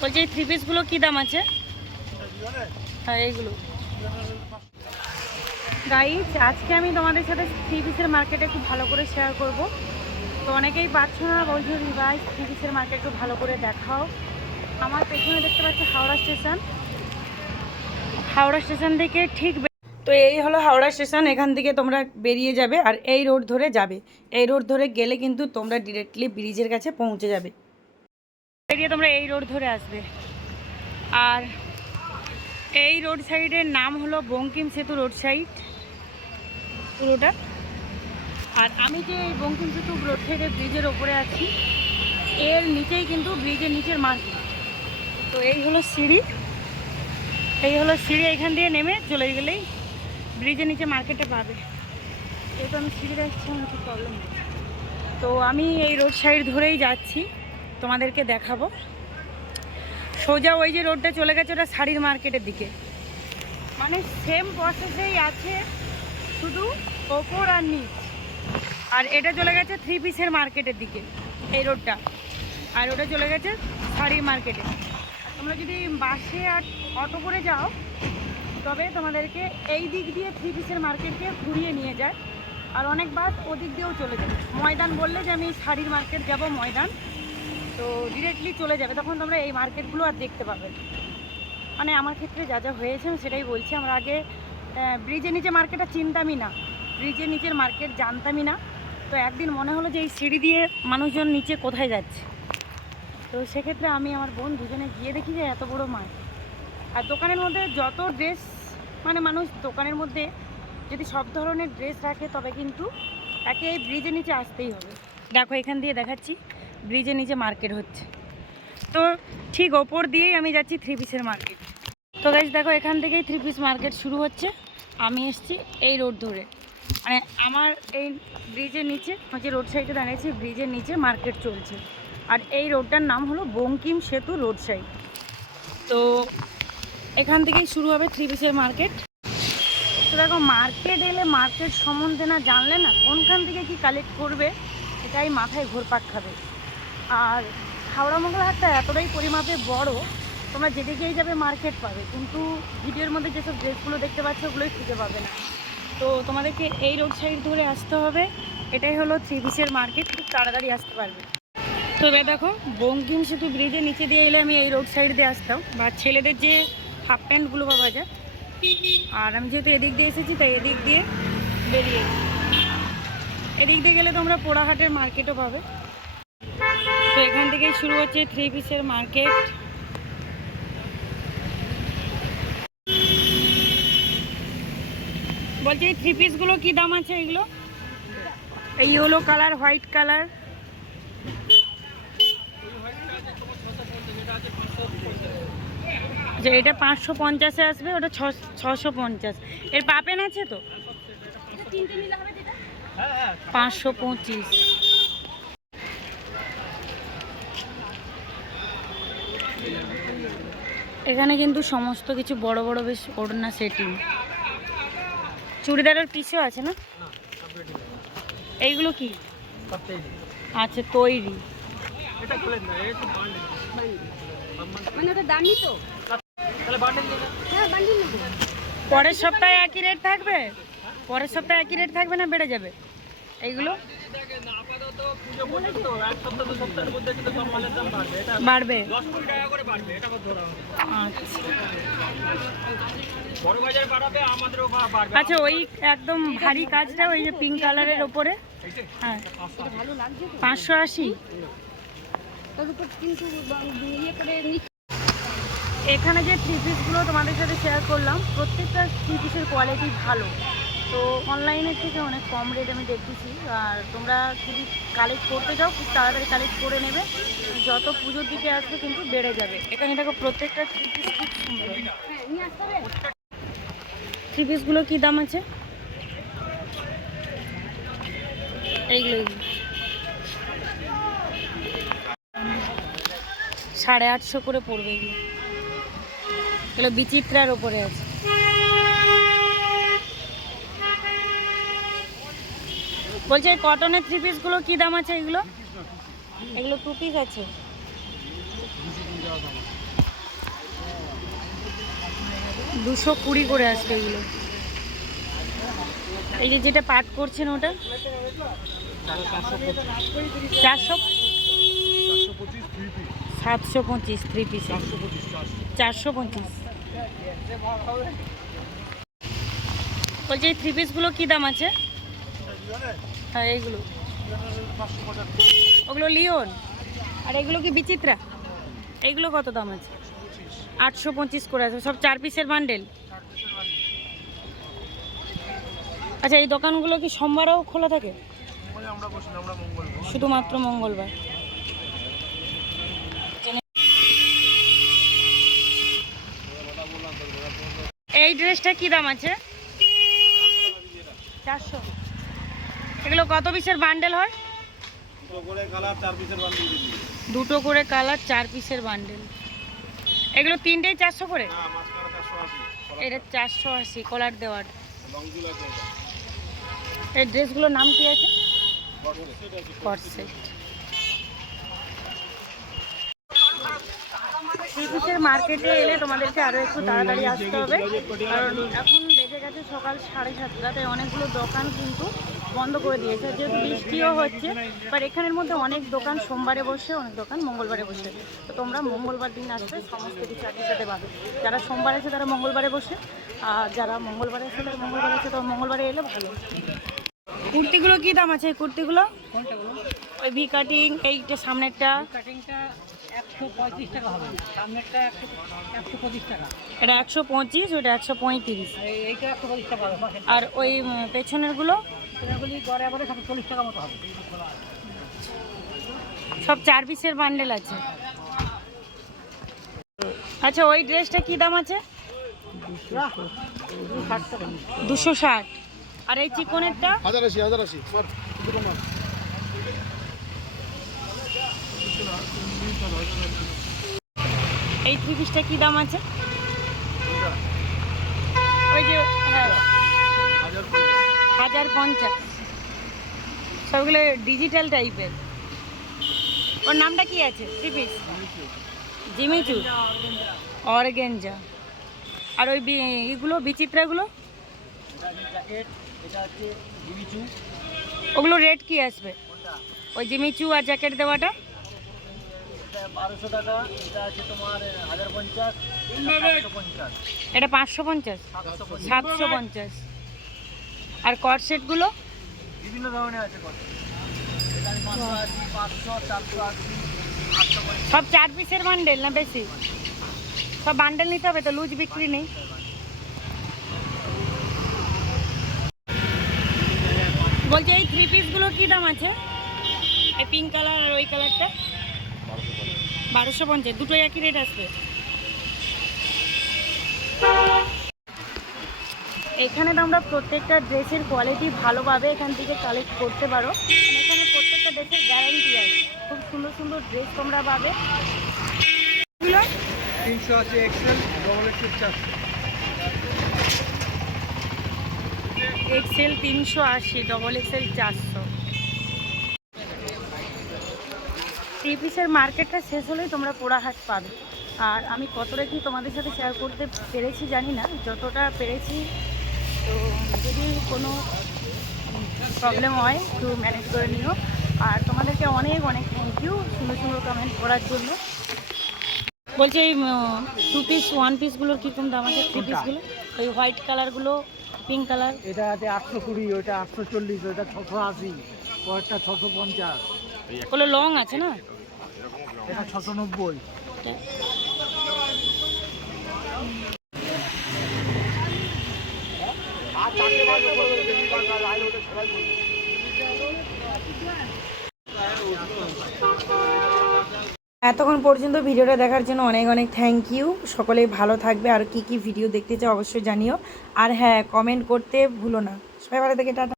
বলছি, এই থ্রি পিসগুলো কী দাম আছে? হ্যাঁ এইগুলো। গাইজ আজকে আমি তোমাদের সাথে থ্রি পিসের মার্কেট একটু ভালো করে শেয়ার করব। তো অনেকেই পাচ্ছ না, বলছো ভাই থ্রি পিসের মার্কেট একটু ভালো করে দেখাও। আমার পেছনে দেখতে পাচ্ছি হাওড়া স্টেশন। হাওড়া স্টেশন থেকে ঠিক তো এই হলো হাওড়া স্টেশন, এখান থেকে তোমরা বেরিয়ে যাবে আর এই রোড ধরে যাবে। এই রোড ধরে গেলে কিন্তু তোমরা ডিরেক্টলি ব্রিজের কাছে পৌঁছে যাবে। বেরিয়ে তোমরা এই রোড ধরে আসবে। আর এই রোড সাইডের নাম হলো বঙ্কিম সেতু রোড সাইড। পুরোটা। আর আমি যে এই বঙ্কিম সেতু রোড সাইডের ব্রিজের ওপরে আছি, এর নিচেই কিন্তু ব্রিজের নিচের মার্কেট তো এই হলো সিঁড়ি। এই হলো সিঁড়ি, এখান দিয়ে নেমে চলে গেলেই ব্রিজের নিচে মার্কেটে পাবে। এই তো আমি সিঁড়িতে আসছি আমার প্রবলেম তো আমি এই রোড সাইড ধরেই যাচ্ছি। তোমাদেরকে দেখাবো। সোজা ওই যে রোডটা চলে গেছে, ওটা শাড়ির মার্কেটের দিকে। মানে সেম প্রসেসেই আছে, শুধু ওপর আর নিচ। আর এটা চলে গেছে থ্রি পিসের মার্কেটের দিকে, এই রোডটা। আর ওটা চলে গেছে শাড়ির মার্কেটে। তোমরা যদি বাসে আর অটো করে যাও, তবে তোমাদেরকে এই দিক দিয়ে থ্রি পিসের মার্কেটকে ঘুরিয়ে নিয়ে যায়। আর অনেক বাস ওদিক দিয়েও চলে যায়। ময়দান বললে যে আমি শাড়ির মার্কেট যাব ময়দান। তো ডিরেক্টলি চলে যাবে। তখন তোমরা এই মার্কেটগুলো আর দেখতে পাবে। মানে আমার ক্ষেত্রে যা যা হয়েছে আমি সেটাই বলছি। আমরা আগে ব্রিজের নিচে মার্কেটটা চিনতামই না। ব্রিজের নিচের মার্কেট জানতামই না। তো একদিন মনে হলো যে এই সিঁড়ি দিয়ে মানুষজন নিচে কোথায় যাচ্ছে। তো সেক্ষেত্রে আমি আমার বোন দুজনে গিয়ে দেখি যে এত বড় মার্কেট আর দোকানের মধ্যে যত ড্রেস মানে মানুষ দোকানের মধ্যে যদি সব ধরনের ড্রেস রাখে, তবে কিন্তু তাকে এই ব্রিজের নিচে আসতেই হবে। দেখো এখান দিয়ে দেখাচ্ছি। ব্রিজের নিচে মার্কেট হচ্ছে। তো ঠিক ওপর দিয়েই আমি যাচ্ছি থ্রি পিসের মার্কেট তো গাইজ দেখো, এখান থেকেই থ্রি পিস মার্কেট শুরু হচ্ছে। আমি এসছি এই রোড ধরে। মানে আমার এই ব্রিজের নিচে যে রোড সাইডে দাঁড়িয়েছি, ব্রিজের নিচে মার্কেট চলছে। আর এই রোডটার নাম হলো বঙ্কিম সেতু রোড সাইড তো এখান থেকেই শুরু হবে থ্রি পিসের মার্কেট তো দেখো মার্কেট এলে মার্কেট সম্বন্ধে না জানলে না কোনখান থেকে কি কালেক্ট করবে, এটাই মাথায় ঘোরপাক খাবে। আর হাওড়া মঙ্গল হাটটা এতটাই পরিমাপে বড়, তোমরা যেদিকেই যাবে মার্কেট পাবে। কিন্তু ভিডিওর মধ্যে যেসব ড্রেসগুলো দেখতে পাচ্ছ, ওগুলোই খুঁজে পাবে না। তো তোমাদেরকে এই রোড সাইড ধরে আসতে হবে। এটাই হলো থ্রি পিসের মার্কেট খুব তাড়াতাড়ি আসতে পারবে। তো দেখো, বঙ্কিম সেতু ব্রিজের নিচে দিয়ে এলে আমি এই রোড সাইড দিয়ে আসতাম। বা ছেলেদের যে হাফ প্যান্টগুলো পাওয়া যায় আর আমি যেহেতু এদিক দিয়ে এসেছি, তাই এদিক দিয়ে বেরিয়ে এদিক দিয়ে গেলে তোমরা পোড়াহাটের মার্কেটও পাবে। থেকেই শুরু হচ্ছে থ্রি পিসের মার্কেট। বলছি এই থ্রি পিসগুলো কি দাম আছে এগুলো? এই ইয়েলো কালার হোয়াইট কালার। আচ্ছা এটা পাঁচশো পঞ্চাশে আসবে ওটা ছশো পঞ্চাশ। এর পাপেন আছে তো? পাঁচশো পঁচিশ। এখানে কিন্তু সমস্ত কিছু বড় বড় বেশ ওড়না সেটিং চুড়িদারের পিসও আছে না? এইগুলো কি? আচ্ছা তৈরি। মানে হ্যাঁ পরের সপ্তাহে একই রেট থাকবে? পরের সপ্তাহে একই রেট থাকবে না বেড়ে যাবে? এইগুলো বাড়বে? আচ্ছা। আচ্ছা ওই একদম ভারী কাজটা, ওই যে পিঙ্ক কালারের ওপরে? হ্যাঁ। পাঁচশো আশি? এখানে যে থ্রি পিসগুলো তোমাদের সাথে শেয়ার করলাম, প্রত্যেকটা থ্রি পিসের কোয়ালিটি ভালো। তো অনলাইনের থেকে অনেক কম রেট আমি দেখেছি। আর তোমরা যদি কালেক্ট করতে যাও খুব তাড়াতাড়ি কালেক্ট করে নেবে। যত পুজোর দিকে আসবে কিন্তু বেড়ে যাবে। এখানে দেখো প্রত্যেকটা পিস খুব থ্রি পিসগুলো কী দাম আছে? এইগুলো। সাড়ে আটশো করে পড়বে এগুলো। এগুলো বিচিত্রার ওপরে আছে। বলছি এই কটনের থ্রি পিসগুলো কী দাম আছে এগুলো? এগুলো টু পিস আছে। দুশো কুড়ি করে আসবে এগুলো। এই যে যেটা পাট করছেন ওটা? চারশো সাতশো পঁচিশ থ্রি পিস চারশো পঁচিশ। বলছি এই থ্রি পিসগুলো কী দাম আছে? হ্যাঁ এইগুলো। ওগুলো লিওন। আর এগুলো কি বিচিত্রা? এইগুলো কত দাম আছে? আটশো পঁচিশ করে আছে সব চার পিসের বান্ডেল? আচ্ছা এই দোকানগুলো কি সোমবারেও খোলা থাকে? শুধুমাত্র মঙ্গলবার। এই ড্রেসটা কি দাম আছে? চারশো। এগুলো কত পিসের বান্ডেল হয়? দুটো করে কালার চার পিসের বান্ডেল এগুলো তিনটেই চারশো করে? এটা চারশো আশি কলার দেওয়ার। এই ড্রেসগুলোর নাম কি আছে? শ্রীকৃষ্ণের মার্কেটে এলে তোমাদেরকে আরও একটু তাড়াতাড়ি আসতে হবে। কারণ এখন বেজে গেছে সকাল সাড়ে সাতটা তাই অনেকগুলো দোকান কিন্তু বন্ধ করে দিয়েছে। যেহেতু বৃষ্টিও হচ্ছে বাট এখানের মধ্যে অনেক দোকান সোমবারে বসে অনেক দোকান মঙ্গলবারে বসে। তো তোমরা মঙ্গলবার দিন আসবে সমস্ত কিছু একসাথে পাবে। যারা সোমবার আছে তারা মঙ্গলবারে বসে আর যারা মঙ্গলবারে আছে তারা মঙ্গলবারে আছে তো মঙ্গলবারে এলে ভালো। কুর্তিগুলো কি দাম আছে এই কুর্তিগুলো? ওই ভি কাটিং এইটা সামনেরটা। কাটিংটা একশো পঁয়ত্রিশ টাকা হবে। সামনেরটা একশো একশো পঁচিশ টাকা। এটা একশো পঁচিশ ওটা একশো পঁয়ত্রিশ। এইটা একশো পঁচিশ টাকা আর ওই পেছনেরগুলো? এগুলি গড়ে আবার সাতশো চল্লিশ টাকা মতো হবে। সব চার পিসের বান্ডেল আছে। আচ্ছা ওই ড্রেসটা কি দাম আছে? দুশো ষাট। আর এই চিকনেরটা? হাজার আশি হাজার আশি। এই থ্রি পিসটা কি দাম আছে? ওই যে হ্যাঁ। হাজার পঞ্চাশ। সবগুলো ডিজিটাল টাইপের ওর নামটা কি আছে? থ্রি পিস জিমিচু। অর্গেঞ্জা। আর ওই এগুলো বিচিত্রাগুলো ওগুলো রেট কি আসবে? ওই জিমিচু আর জ্যাকেট দেওয়াটা? এটা পাঁচশো পঞ্চাশ। সাতশো পঞ্চাশ। আর কট সেটগুলো বিভিন্ন ধরনের আছে সব চার পিসের বান্ডেল না বেশি? সব বান্ডেল নিতে হবে তো লুজ বিক্রি নেই। বলছি এই থ্রি পিসগুলো কি দাম আছে? এই পিঙ্ক কালার আর ওই কালারটা বারোশো পঞ্চাশ দুটোই একই রেট আসবে? এখানে তোমরা প্রত্যেকটা ড্রেসের কোয়ালিটি ভালোভাবে এখান থেকে কালেক্ট করতে পারো। মানে এখানে প্রত্যেকটা ড্রেসের গ্যারান্টি আছে। খুব সুন্দর সুন্দর ড্রেস তোমরা পাবে। এগুলো? তিনশো আশি এক্সেল ডবল এক্সেল চারশো। এক্সেল তিনশো আশি ডবল এক্সেল চারশো। থ্রি পিসের মার্কেটটা শেষ হলেই তোমরা পোড়াহাট পাবে। আর আমি কতটা কি তোমাদের সাথে শেয়ার করতে পেরেছি জানি না। যতটা পেরেছি তো যদি কোনো প্রবলেম হয় একটু ম্যানেজ করে নিও। আর তোমাদেরকে অনেক অনেক থ্যাংক ইউ সুন্দর সুন্দর কমেন্ট করার জন্য। বলছি এই টু পিস ওয়ান পিসগুলোর কীরকম দাম আছে? থ্রি পিসগুলো ওই হোয়াইট কালারগুলো পিঙ্ক কালার এটা আছে আটশো কুড়ি ওইটা আটশো চল্লিশ ওইটা ছশো আশি কয়েকটা ছশো পঞ্চাশ। ওগুলো লং আছে না? এটা ছশো নব্বই। এতক্ষণ পর্যন্ত ভিডিওটা দেখার জন্য অনেক অনেক থ্যাংক ইউ সকলেই ভালো থাকবে। আর কি কি ভিডিও দেখতে চাও অবশ্যই জানিও। আর হ্যাঁ কমেন্ট করতে ভুলো না। সবাই ভালো থেকে, টাটা।